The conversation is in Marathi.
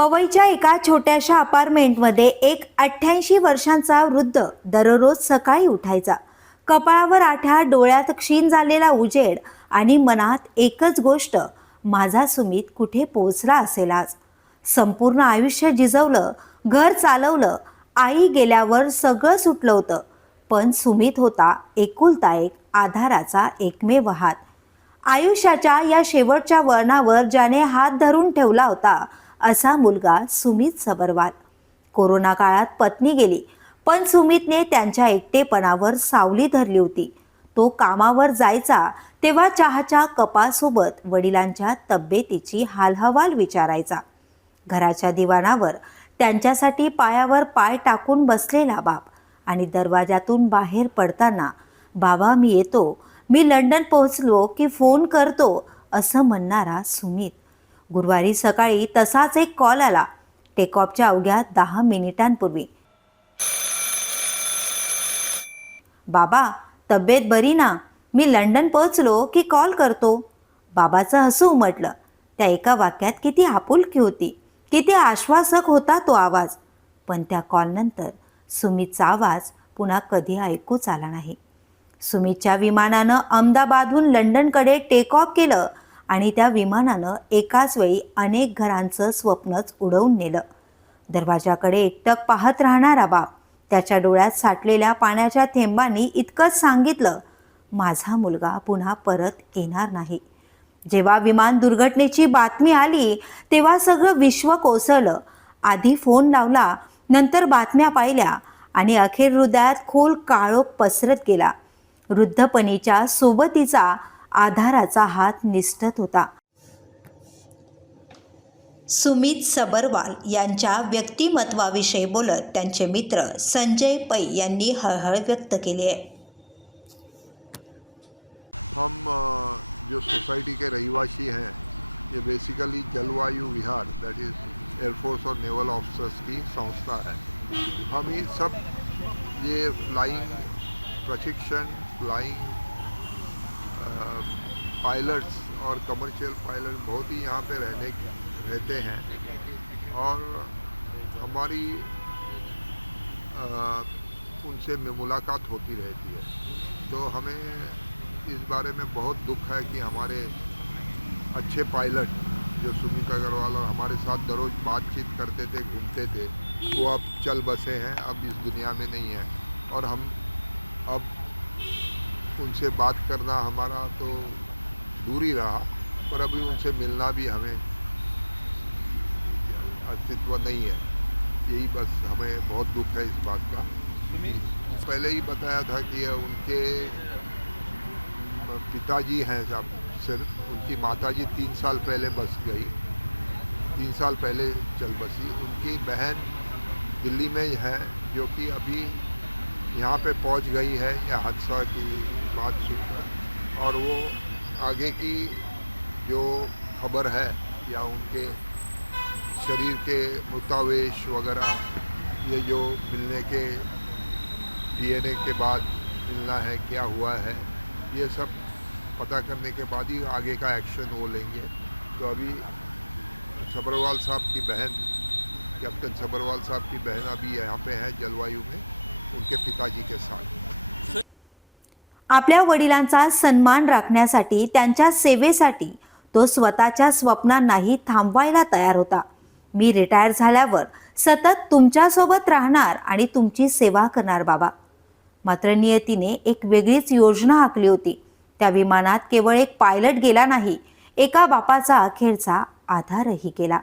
पवईच्या एका छोट्याशा अपार्टमेंटमध्ये एक अठ्ठ्याऐंशी वर्षांचा वृद्ध दररोज सकाळी उठायचा. कपाळावर आठ्या डोळ्यात क्षीण झालेला उजेड आणि मनात एकच गोष्ट माझा सुमित कुठे पोचला असेल आज? संपूर्ण आयुष्य जिजवलं घर चालवलं आई गेल्यावर सगळं सुटलं होतं. पण सुमित होता एकुलता एक आधाराचा एकमेव हात. आयुष्याच्या या शेवटच्या वळणावर ज्याने हात धरून ठेवला होता असा मुलगा सुमित सबरवाल. कोरोना काळात पत्नी गेली पण सुमितने त्यांच्या एकटेपणावर सावली धरली होती. तो कामावर जायचा तेव्हा चहाच्या कपासोबत वडिलांच्या तब्येतीची हालहवाल विचारायचा. घराच्या दिवाणावर त्यांच्यासाठी पायावर पाय टाकून बसलेला बाप आणि दरवाजातून बाहेर पडताना बाबा मी येतो. मी लंडन पोहोचलो की फोन करतो असं म्हणणारा सुमित गुरुवारी सकाळी तसाच एक कॉल आला. टेकऑफच्या अवघ्या दहा मिनिटांपूर्वी. बाबा तब्येत बरी ना? मी लंडन पोहोचलो की कॉल करतो? बाबाचं हसू उमटलं. त्या एका वाक्यात किती आपुलकी होती. किती आश्वासक होता तो आवाज. पण त्या कॉलनंतर सुमितचा आवाज पुन्हा कधी ऐकूच आला नाही. सुमितच्या विमानानं अहमदाबादहून लंडनकडे टेक ऑफ केलं. आणि त्या विमानानं एकाच वेळी अनेक घरांचं स्वप्नच उडवून नेलं. दरवाजाकडे एकटक पाहत राहणारा बाप त्याच्या डोळ्यात साठलेल्या पाण्याच्या थेंबांनी इतकंच सांगितलं माझा मुलगा पुन्हा परत येणार नाही. जेव्हा विमान दुर्घटनेची बातमी आली तेव्हा सगळं विश्व कोसळलं. आधी फोन लावला नंतर बातम्या पाहिल्या आणि अखेर हृदयात खोल काळोख पसरत गेला. वृद्धपणीच्या सोबतीचा आधाराचा हात निष्ठत होता. सुमित सबरवाल यांच्या व्यक्तिमत्वाविषयी बोलत त्यांचे मित्र संजय पै यांनी हळहळ व्यक्त केली आहे. हम जो सोसाइटी के रहिवासी हैं ये basically Jalvayu Vihar that is air force और नेवल ऑफिसर्स की संस्था है। हम ये सब ये फ्लाइंग प्रशिक्षण फ्लाइंग पायलट्स और कमर्शियल पायलट बहुत ही यहाँ पे रहने रहते हैं। और हमारी अ, उनसे मुलाकात होती रहती है। तो हमें इस बारे में बहुत दुख है कि हमारे अच्छे पायलट जो सुमित अग्रवाल और हमारे साथ दररोज बातचीत करते थे घूमते थे वो अब चल बसे हैं अब इस दुनिया में नहीं है। और हम अब उनसे बात करना हमारा तो दूर ही रहा पर अभी उनसे मिलना भी हमें अस्तित्व नहीं है। यही बस हमें बहुत दुख है इस बात का। पहले ही बताया था कि उनके पिताजी हैं साहब सिर्फ़। उनकी माताजी तीन साल पहले बस गई। तीन साल पहले चल बसी। उनकी बहन दिल्ली में है जो कि अभी यहाँ पे पहुँच गई है यह हादसा की बात सुनकर और वो आगे की जो खबर है या उनके शरीर के मुतावेश वगैरह, ये जो मिलने के डीएनए के बाद मिलना है, क्या हुआ है, ये सब पता करने के बाद ही आगे का एक्शन वो लेंगे। तो अभी सबरवाल साहब की बहन, कैप्टन सबरवाल साहब की बहन अभी यहाँ पे है जलवायु में। उनके पिताजी के साथ। आपल्या वडिलांचा सन्मान राखण्यासाठी त्यांच्या सेवेसाठी तो स्वतःच्या स्वप्नांनाही थांबवायला तयार होता. मी रिटायर झाल्यावर सतत तुमच्यासोबत राहणार आणि तुमची सेवा करणार बाबा. मात्र नियतीने एक वेगळीच योजना आखली होती. त्या विमानात केवळ एक पायलट गेला नाही एका बापाचा अखेरचा आधारही केला.